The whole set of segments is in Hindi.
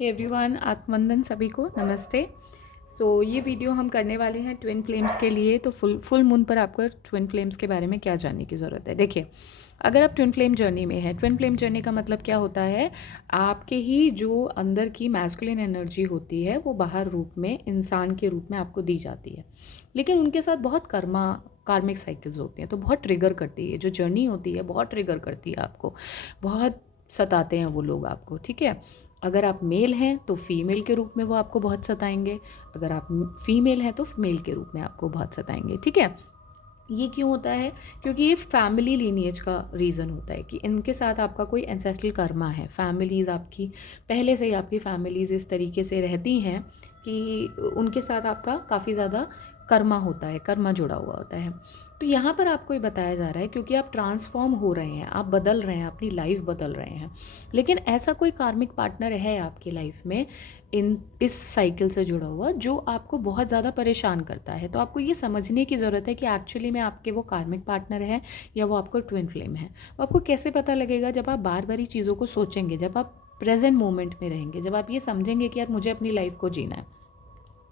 हे एवरीवन, आत्मवंदन सभी को नमस्ते। ये वीडियो हम करने वाले हैं ट्विन फ्लेम्स के लिए। तो फुल मून पर आपको ट्विन फ्लेम्स के बारे में क्या जानने की ज़रूरत है। देखिए, अगर आप ट्विन फ्लेम जर्नी में हैं, ट्विन फ्लेम जर्नी का मतलब क्या होता है, आपके ही जो अंदर की मैस्कुलिन एनर्जी होती है वो बाहर रूप में, इंसान के रूप में आपको दी जाती है, लेकिन उनके साथ बहुत कार्मिक साइकिल्स होती हैं, तो बहुत ट्रिगर करती है। जो जर्नी होती है बहुत ट्रिगर करती है आपको, बहुत सताते हैं वो लोग आपको। ठीक है, अगर आप मेल हैं तो फीमेल के रूप में वो आपको बहुत सताएंगे, अगर आप फीमेल हैं तो मेल के रूप में आपको बहुत सताएंगे। ठीक है, ये क्यों होता है? क्योंकि ये फैमिली लीनिएज का रीज़न होता है कि इनके साथ आपका कोई एंसेस्ट्रल कर्मा है। फैमिलीज़ आपकी पहले से ही, आपकी फैमिलीज़ इस तरीके से रहती हैं कि उनके साथ आपका काफ़ी ज़्यादा कर्मा होता है, कर्मा जुड़ा हुआ होता है। तो यहाँ पर आपको ये बताया जा रहा है क्योंकि आप ट्रांसफॉर्म हो रहे हैं, आप बदल रहे हैं, अपनी लाइफ बदल रहे हैं, लेकिन ऐसा कोई कार्मिक पार्टनर है आपकी लाइफ में इस साइकिल से जुड़ा हुआ जो आपको बहुत ज़्यादा परेशान करता है। तो आपको ये समझने की ज़रूरत है कि एक्चुअली में आपके वो कार्मिक पार्टनर है या वो आपको ट्विन फ्लेम है। वो आपको कैसे पता लगेगा? जब आप बार बार ही चीज़ों को सोचेंगे, जब आप प्रेजेंट मोमेंट में रहेंगे, जब आप ये समझेंगे कि यार मुझे अपनी लाइफ को जीना है,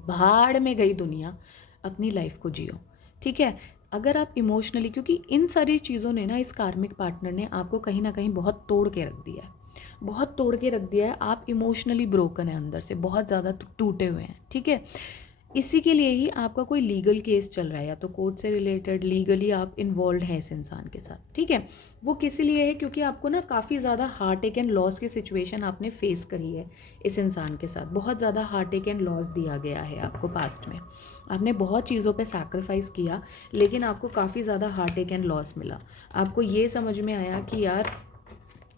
भाड़ में गई दुनिया, अपनी लाइफ को जियो। ठीक है, अगर आप इमोशनली, क्योंकि इन सारी चीज़ों ने ना, इस कार्मिक पार्टनर ने आपको कहीं ना कहीं बहुत तोड़ के रख दिया है, बहुत तोड़ के रख दिया है। आप इमोशनली ब्रोकन है, अंदर से बहुत ज़्यादा टूटे हुए हैं। ठीक है, इसी के लिए ही आपका कोई लीगल केस चल रहा है, या तो कोर्ट से रिलेटेड लीगली आप इन्वॉल्व हैं इस इंसान के साथ। ठीक है, वो किस लिए है? क्योंकि आपको ना काफ़ी ज़्यादा हार्ट अटैक एंड लॉस की सिचुएशन आपने फेस करी है इस इंसान के साथ। बहुत ज़्यादा हार्ट अटैक एंड लॉस दिया गया है आपको पास्ट में, आपने बहुत चीज़ों पे सैक्रिफाइस किया, लेकिन आपको काफ़ी ज़्यादा हार्ट अटैक एंड लॉस मिला। आपको ये समझ में आया कि यार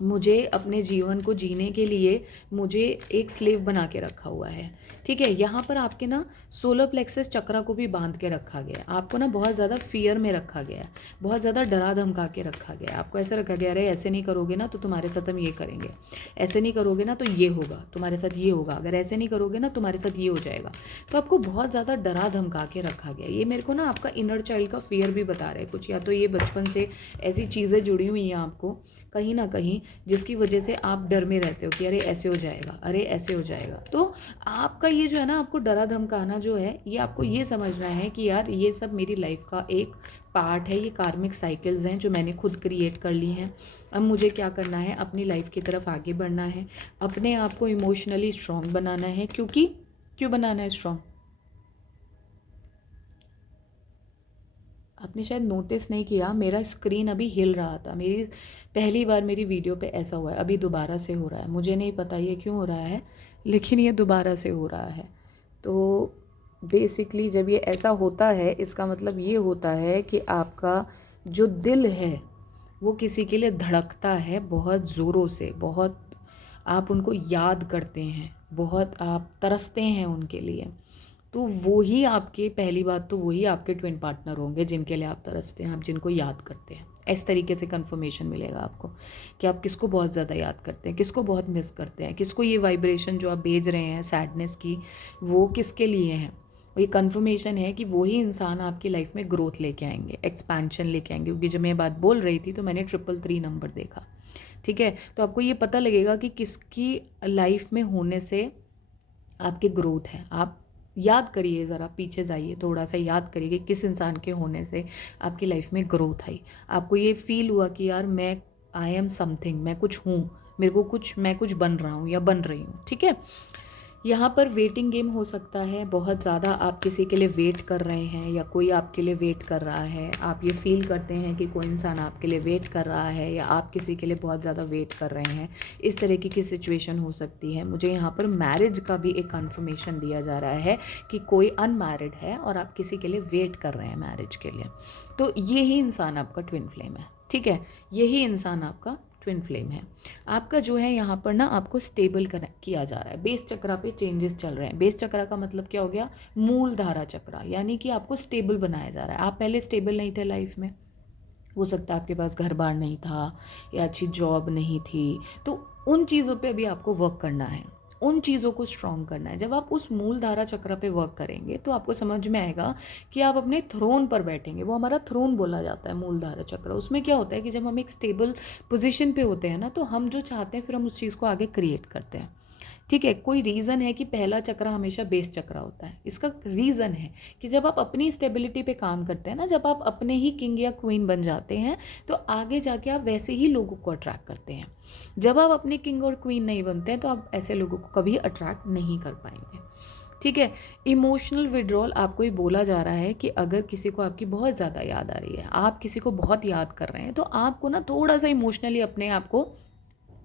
मुझे अपने जीवन को जीने के लिए मुझे एक स्लेव बना के रखा हुआ है। ठीक है, यहाँ पर आपके ना सोलर प्लेक्सस चक्रा को भी बांध के रखा गया है, आपको ना बहुत ज़्यादा फियर में रखा गया है, बहुत ज़्यादा डरा धमका के रखा गया है। आपको ऐसे रखा गया, अरे ऐसे नहीं करोगे ना तो तुम्हारे साथ हम ये करेंगे, ऐसे नहीं करोगे ना तो ये होगा, तुम्हारे साथ ये होगा, अगर ऐसे नहीं करोगे ना तुम्हारे साथ ये हो जाएगा। तो आपको बहुत ज़्यादा डरा धमका के रखा गया। ये मेरे को ना आपका इनर चाइल्ड का फियर भी बता रहा है कुछ, या तो ये बचपन से ऐसी चीज़ें जुड़ी हुई हैं आपको कहीं ना कहीं, जिसकी वजह से आप डर में रहते हो कि अरे ऐसे हो जाएगा, अरे ऐसे हो जाएगा। तो आपका ये जो है ना, आपको डरा धमकाना जो है, ये आपको ये समझना है कि यार ये सब मेरी लाइफ का एक पार्ट है, ये कार्मिक साइकिल्स हैं जो मैंने खुद क्रिएट कर ली हैं। अब मुझे क्या करना है? अपनी लाइफ की तरफ आगे बढ़ना है, अपने आप को इमोशनली स्ट्रॉन्ग बनाना है। क्योंकि क्यों बनाना है स्ट्रॉन्ग? आपने शायद नोटिस नहीं किया, मेरा स्क्रीन अभी हिल रहा था। मेरी पहली बार मेरी वीडियो पे ऐसा हुआ है, अभी दोबारा से हो रहा है। मुझे नहीं पता ये क्यों हो रहा है, लेकिन ये दोबारा से हो रहा है। तो बेसिकली जब ये ऐसा होता है, इसका मतलब ये होता है कि आपका जो दिल है वो किसी के लिए धड़कता है बहुत ज़ोरों से, बहुत आप उनको याद करते हैं, बहुत आप तरसते हैं उनके लिए। तो वो ही आपके, पहली बात तो वही आपके ट्विन पार्टनर होंगे जिनके लिए आप तरसते हैं, आप जिनको याद करते हैं। इस तरीके से कंफर्मेशन मिलेगा आपको कि आप किसको बहुत ज़्यादा याद करते हैं, किसको बहुत मिस करते हैं, किसको ये वाइब्रेशन जो आप भेज रहे हैं सैडनेस की, वो किसके लिए है। ये कंफर्मेशन है कि वही इंसान आपकी लाइफ में ग्रोथ लेके आएंगे, एक्सपेंशन लेके आएंगे। क्योंकि जब मैं ये बात बोल रही थी तो मैंने 333 नंबर देखा। ठीक है, तो आपको ये पता लगेगा कि किसकी लाइफ में होने से आपकी ग्रोथ है। आप याद करिए, ज़रा पीछे जाइए, थोड़ा सा याद करिए कि किस इंसान के होने से आपकी लाइफ में ग्रोथ आई। आपको ये फील हुआ कि यार मैं, आई एम समथिंग, मैं कुछ हूँ, मेरे को कुछ, मैं कुछ बन रहा हूँ या बन रही हूँ। ठीक है, यहाँ पर वेटिंग गेम हो सकता है, बहुत ज़्यादा आप किसी के लिए वेट कर रहे हैं या कोई आपके लिए वेट कर रहा है। आप ये फील करते हैं कि कोई इंसान आपके लिए वेट कर रहा है, या आप किसी के लिए बहुत ज़्यादा वेट कर रहे हैं। इस तरीके की सिचुएशन हो सकती है। मुझे यहाँ पर मैरिज का भी एक कन्फर्मेशन दिया जा रहा है कि कोई अनमैरिड है और आप किसी के लिए वेट कर रहे हैं मैरिज के लिए। तो यही इंसान आपका ट्विन फ्लेम है। ठीक है, यही इंसान आपका ट्विन फ्लेम है। आपका जो है यहाँ पर ना, आपको स्टेबल किया जा रहा है। बेस चक्रा पे चेंजेस चल रहे हैं। बेस चक्रा का मतलब क्या हो गया? मूल धारा चक्रा, यानी कि आपको स्टेबल बनाया जा रहा है। आप पहले स्टेबल नहीं थे लाइफ में, हो सकता है आपके पास घर बार नहीं था या अच्छी जॉब नहीं थी, तो उन चीज़ों पे अभी आपको वर्क करना है, उन चीज़ों को स्ट्रॉन्ग करना है। जब आप उस मूल धारा चक्र पे वर्क करेंगे तो आपको समझ में आएगा कि आप अपने थ्रोन पर बैठेंगे। वो हमारा थ्रोन बोला जाता है मूल धारा चक्र। उसमें क्या होता है कि जब हम एक स्टेबल पोजीशन पे होते हैं ना, तो हम जो चाहते हैं फिर हम उस चीज़ को आगे क्रिएट करते हैं। ठीक है, कोई रीज़न है कि पहला चक्रा हमेशा बेस चक्रा होता है। इसका रीज़न है कि जब आप अपनी स्टेबिलिटी पे काम करते हैं ना, जब आप अपने ही किंग या क्वीन बन जाते हैं तो आगे जाके आप वैसे ही लोगों को अट्रैक्ट करते हैं। जब आप अपने किंग और क्वीन नहीं बनते हैं तो आप ऐसे लोगों को कभी अट्रैक्ट नहीं कर पाएंगे। ठीक है, इमोशनल विड्रॉल आपको ही बोला जा रहा है कि अगर किसी को आपकी बहुत ज़्यादा याद आ रही है, आप किसी को बहुत याद कर रहे हैं, तो आपको ना थोड़ा सा इमोशनली अपने आप को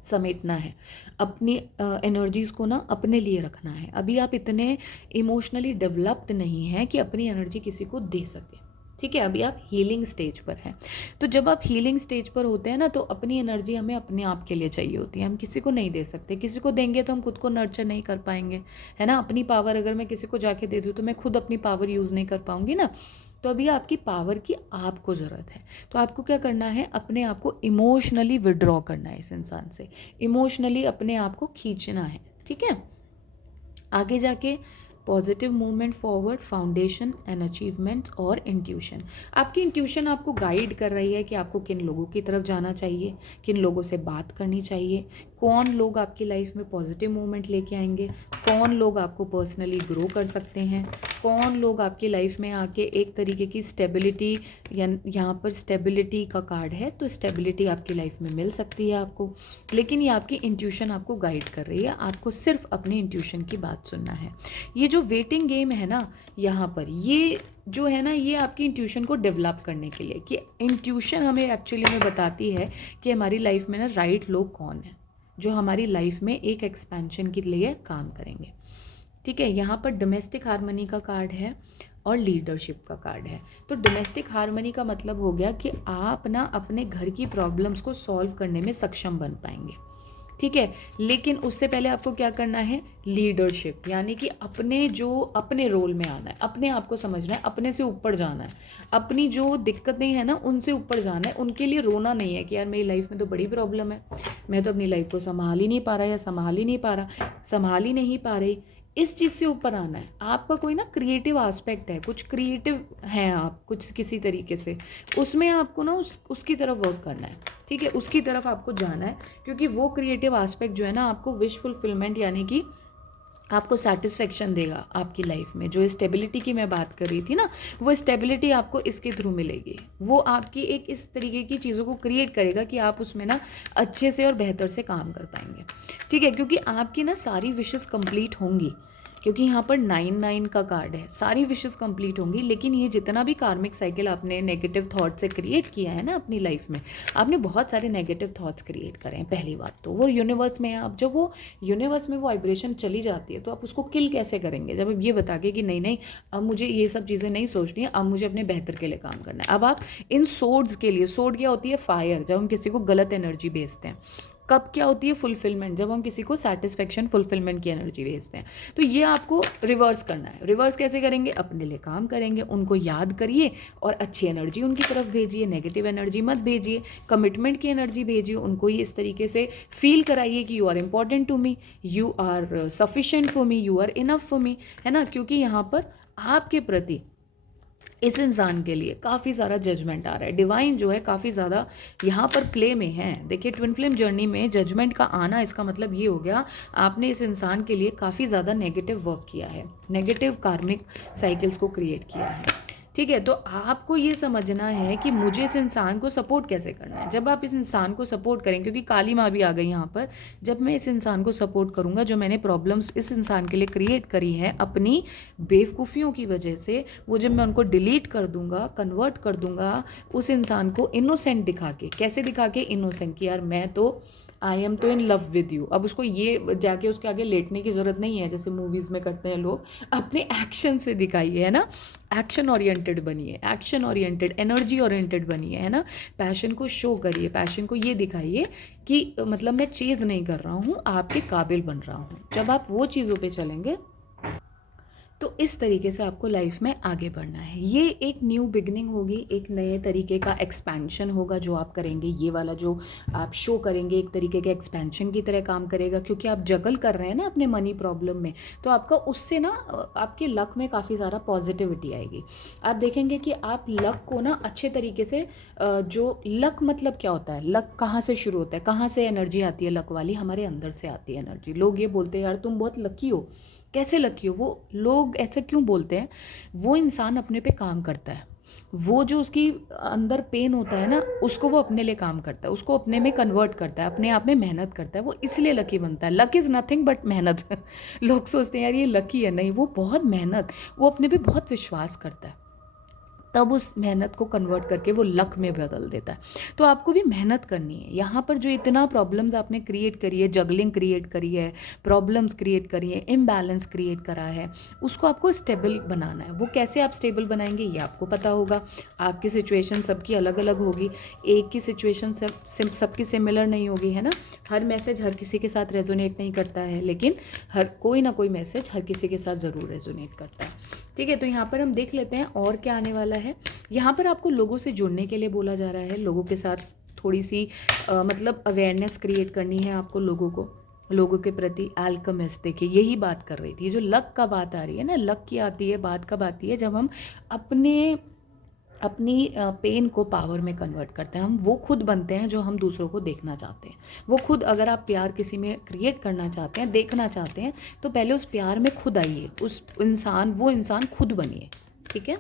समेटना है, अपनी एनर्जीज़ को ना अपने लिए रखना है। अभी आप इतने इमोशनली डेवलप्ड नहीं हैं कि अपनी एनर्जी किसी को दे सके। ठीक है, अभी आप हीलिंग स्टेज पर हैं। तो जब आप हीलिंग स्टेज पर होते हैं ना, तो अपनी एनर्जी हमें अपने आप के लिए चाहिए होती है, हम किसी को नहीं दे सकते। किसी को देंगे तो हम खुद को नर्चर नहीं कर पाएंगे, है ना। अपनी पावर अगर मैं किसी को जाके दे दूँ तो मैं खुद अपनी पावर यूज़ नहीं कर पाऊंगी ना। तो अभी आपकी पावर की आपको ज़रूरत है। तो आपको क्या करना है, अपने आप को इमोशनली विड्रॉ करना है इस इंसान से, इमोशनली अपने आप को खींचना है। ठीक है, आगे जाके positive movement forward, foundation and achievements और इंट्यूशन। आपकी इंट्यूशन आपको गाइड कर रही है कि आपको किन लोगों की तरफ जाना चाहिए, किन लोगों से बात करनी चाहिए, कौन लोग आपकी लाइफ में पॉजिटिव मूवमेंट लेके आएंगे, कौन लोग आपको पर्सनली ग्रो कर सकते हैं, कौन लोग आपकी लाइफ में आके एक तरीके की स्टेबिलिटी, या यहाँ पर स्टेबिलिटी का कार्ड है तो स्टेबिलिटी आपकी लाइफ में मिल सकती है आपको। लेकिन ये आपकी इंट्यूशन आपको गाइड कर रही है, आपको सिर्फ अपनी इंट्यूशन की बात सुनना है। ये जो वेटिंग गेम है ना, यहाँ पर ये जो है ना, ये आपकी इंट्यूशन को डेवलप करने के लिए, कि इंट्यूशन हमें एक्चुअली में बताती है कि हमारी लाइफ में ना राइट लोग कौन है जो हमारी लाइफ में एक एक्सपेंशन के लिए काम करेंगे। ठीक है, यहाँ पर डोमेस्टिक हार्मनी का कार्ड है और लीडरशिप का कार्ड है। तो डोमेस्टिक हार्मनी का मतलब हो गया कि आप ना अपने घर की प्रॉब्लम्स को सॉल्व करने में सक्षम बन पाएंगे। ठीक है, लेकिन उससे पहले आपको क्या करना है, लीडरशिप, यानी कि अपने रोल में आना है, अपने आप को समझना है, अपने से ऊपर जाना है, अपनी जो दिक्कतें हैं ना उनसे ऊपर जाना है। उनके लिए रोना नहीं है कि यार मेरी लाइफ में तो बड़ी प्रॉब्लम है, मैं तो अपनी लाइफ को संभाल ही नहीं पा रहा या संभाल ही नहीं पा रही। इस चीज़ से ऊपर आना है। आपका कोई ना क्रिएटिव एस्पेक्ट है, कुछ क्रिएटिव हैं आप कुछ किसी तरीके से, उसमें आपको ना उसकी तरफ वर्क करना है। ठीक है, उसकी तरफ आपको जाना है, क्योंकि वो क्रिएटिव एस्पेक्ट जो है ना आपको विश फुलफिलमेंट, यानी कि आपको सेटिस्फेक्शन देगा आपकी लाइफ में। जो स्टेबिलिटी की मैं बात कर रही थी ना, वो स्टेबिलिटी आपको इसके थ्रू मिलेगी। वो आपकी एक इस तरीके की चीज़ों को क्रिएट करेगा कि आप उसमें ना अच्छे से और बेहतर से काम कर पाएंगे। ठीक है, क्योंकि आपकी ना सारी विशेस कंप्लीट होंगी, क्योंकि यहाँ पर 9 का कार्ड है, सारी विशेस कंप्लीट होंगी। लेकिन ये जितना भी कार्मिक साइकिल आपने नेगेटिव थॉट से क्रिएट किया है ना अपनी लाइफ में, आपने बहुत सारे नेगेटिव थॉट्स क्रिएट करे हैं। पहली बात तो वो यूनिवर्स में है। अब जब वो यूनिवर्स में वो वाइब्रेशन चली जाती है तो आप उसको किल कैसे करेंगे, जब आप ये बता के कि नहीं अब मुझे ये सब चीज़ें नहीं सोचनी है, अब मुझे अपने बेहतर के लिए काम करना है। अब आप इन सोर्ड्स के लिए, सोर्ड क्या होती है, फायर, जब हम किसी को गलत एनर्जी भेजते हैं। कब क्या होती है, फुलफिलमेंट, जब हम किसी को सेटिस्फेक्शन फुलफिलमेंट की एनर्जी भेजते हैं। तो ये आपको रिवर्स करना है। रिवर्स कैसे करेंगे, अपने लिए काम करेंगे, उनको याद करिए और अच्छी एनर्जी उनकी तरफ भेजिए, नेगेटिव एनर्जी मत भेजिए, कमिटमेंट की एनर्जी भेजिए। उनको ही इस तरीके से फील कराइए कि you are important to me, you are sufficient for me, you are enough for me, है ना। क्योंकि यहाँ पर आपके प्रति इस इंसान के लिए काफ़ी सारा जजमेंट आ रहा है। डिवाइन जो है काफ़ी ज़्यादा यहाँ पर प्ले में है। देखिए, ट्विन फ्लेम जर्नी में जजमेंट का आना, इसका मतलब ये हो गया आपने इस इंसान के लिए काफ़ी ज़्यादा नेगेटिव वर्क किया है, नेगेटिव कार्मिक साइकिल्स को क्रिएट किया है। ठीक है, तो आपको ये समझना है कि मुझे इस इंसान को सपोर्ट कैसे करना है। जब आप इस इंसान को सपोर्ट करें, क्योंकि काली माँ भी आ गई यहाँ पर, जब मैं इस इंसान को सपोर्ट करूँगा, जो मैंने प्रॉब्लम्स इस इंसान के लिए क्रिएट करी हैं अपनी बेवकूफ़ियों की वजह से, वो जब मैं उनको डिलीट कर दूँगा, कन्वर्ट कर दूँगा उस इंसान को इनोसेंट दिखा के। कैसे दिखा के, इनोसेंट, कि यार मैं तो आई एम तो इन लव विद यू। अब उसको ये जाके उसके आगे लेटने की ज़रूरत नहीं है जैसे मूवीज़ में करते हैं लोग। अपने एक्शन से दिखाइए, है ना, एक्शन ओरिएंटेड बनिए, एक्शन ओरिएंटेड, एनर्जी ओरिएंटेड बनिए, है ना। पैशन को शो करिए, पैशन को ये दिखाइए कि मतलब मैं चेज़ नहीं कर रहा हूँ, आपके काबिल बन रहा हूँ। जब आप वो चीज़ों पे चलेंगे तो इस तरीके से आपको लाइफ में आगे बढ़ना है। ये एक न्यू बिगनिंग होगी, एक नए तरीके का एक्सपेंशन होगा जो आप करेंगे। ये वाला जो आप शो करेंगे एक तरीके के एक्सपेंशन की तरह काम करेगा, क्योंकि आप जगल कर रहे हैं ना अपने मनी प्रॉब्लम में। तो आपका उससे ना आपके लक में काफ़ी ज़्यादा पॉजिटिविटी आएगी। आप देखेंगे कि आप लक को ना अच्छे तरीके से जो लक मतलब क्या होता है, लक कहाँ से शुरू होता है, कहाँ से एनर्जी आती है लक वाली, हमारे अंदर से आती है एनर्जी। लोग ये बोलते हैं यार तुम बहुत लकी हो, कैसे लकी हो? वो लोग ऐसे क्यों बोलते हैं? वो इंसान अपने पे काम करता है, वो जो उसकी अंदर पेन होता है ना, उसको वो अपने लिए काम करता है, उसको अपने में कन्वर्ट करता है, अपने आप में मेहनत करता है, वो इसलिए लकी बनता है। लक इज़ नथिंग बट मेहनत। लोग सोचते हैं यार ये लकी है, नहीं, वो बहुत मेहनत, वो अपने पे बहुत विश्वास करता है, तब उस मेहनत को कन्वर्ट करके वो लक में बदल देता है। तो आपको भी मेहनत करनी है। यहाँ पर जो इतना प्रॉब्लम्स आपने क्रिएट करी है, जगलिंग क्रिएट करी है, प्रॉब्लम्स क्रिएट करी है, इम्बैलेंस क्रिएट करा है, उसको आपको स्टेबल बनाना है। वो कैसे आप स्टेबल बनाएंगे ये आपको पता होगा। आपकी सिचुएशन सबकी अलग अलग होगी, एक की सिचुएशन सबकी सिमिलर नहीं होगी, है ना। हर मैसेज हर किसी के साथ रेजोनेट नहीं करता है, लेकिन हर कोई ना कोई मैसेज हर किसी के साथ ज़रूर रेजोनेट करता है। ठीक है, तो यहाँ पर हम देख लेते हैं और क्या आने वाला है। यहाँ पर आपको लोगों से जुड़ने के लिए बोला जा रहा है, लोगों के साथ थोड़ी सी मतलब अवेयरनेस क्रिएट करनी है आपको, लोगों के प्रति। अल्केमिस्ट देखिए यही बात कर रही थी, जो लक का बात आ रही है ना, लक की आती है, बात कब आती है, जब हम अपनी पेन को पावर में कन्वर्ट करते हैं। हम वो खुद बनते हैं जो हम दूसरों को देखना चाहते हैं। वो खुद, अगर आप प्यार किसी में क्रिएट करना चाहते हैं, देखना चाहते हैं, तो पहले उस प्यार में खुद आइए, वो इंसान खुद बनिए। ठीक है।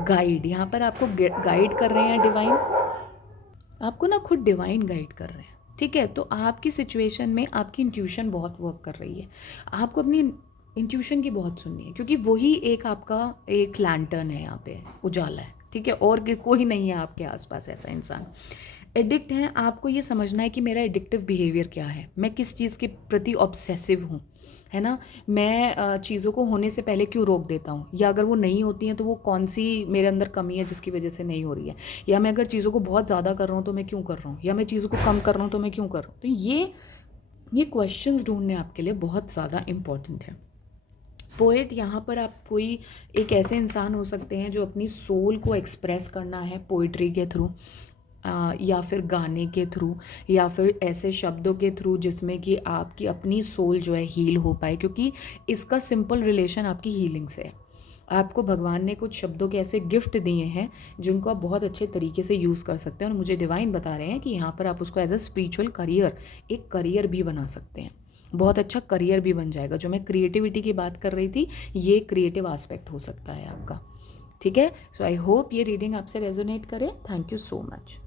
गाइड, यहाँ पर आपको गाइड कर रहे हैं डिवाइन, आपको ना खुद डिवाइन गाइड कर रहे हैं। ठीक है, तो आपकी सिचुएशन में आपकी इंट्यूशन बहुत वर्क कर रही है। आपको अपनी इंट्यूशन की बहुत सुननी है, क्योंकि वही एक आपका एक लैंटर्न है, यहाँ पे उजाला है। ठीक है, और कोई नहीं है आपके आसपास ऐसा इंसान। एडिक्ट हैं, आपको ये समझना है कि मेरा एडिक्टिव बिहेवियर क्या है, मैं किस चीज़ के प्रति ऑब्सेसिव हूँ, है ना। मैं चीज़ों को होने से पहले क्यों रोक देता हूँ, या अगर वो नहीं होती हैं तो वो कौन सी मेरे अंदर कमी है जिसकी वजह से नहीं हो रही है, या मैं अगर चीज़ों को बहुत ज़्यादा कर रहा हूँ तो मैं क्यों कर रहा हूँ, या मैं चीज़ों को कम कर रहा हूँ तो मैं क्यों कर रहा हूँ। तो ये क्वेश्चंस ढूंढने आपके लिए बहुत ज़्यादा इम्पॉर्टेंट है। पोएट, यहाँ पर आप कोई एक ऐसे इंसान हो सकते हैं जो अपनी सोल को एक्सप्रेस करना है पोइट्री के थ्रू, या फिर गाने के थ्रू, या फिर ऐसे शब्दों के थ्रू जिसमें कि आपकी अपनी सोल जो है हील हो पाए, क्योंकि इसका सिंपल रिलेशन आपकी हीलिंग से है। आपको भगवान ने कुछ शब्दों के ऐसे गिफ्ट दिए हैं जिनको आप बहुत अच्छे तरीके से यूज़ कर सकते हैं, और मुझे डिवाइन बता रहे हैं कि यहाँ पर आप उसको एज अ स्पिरिचुअल करियर, एक करियर भी बना सकते हैं। बहुत अच्छा करियर भी बन जाएगा। जो मैं क्रिएटिविटी की बात कर रही थी, ये क्रिएटिव एस्पेक्ट हो सकता है आपका। ठीक है, सो आई होप ये रीडिंग आपसे रेजोनेट करे। Thank you so much.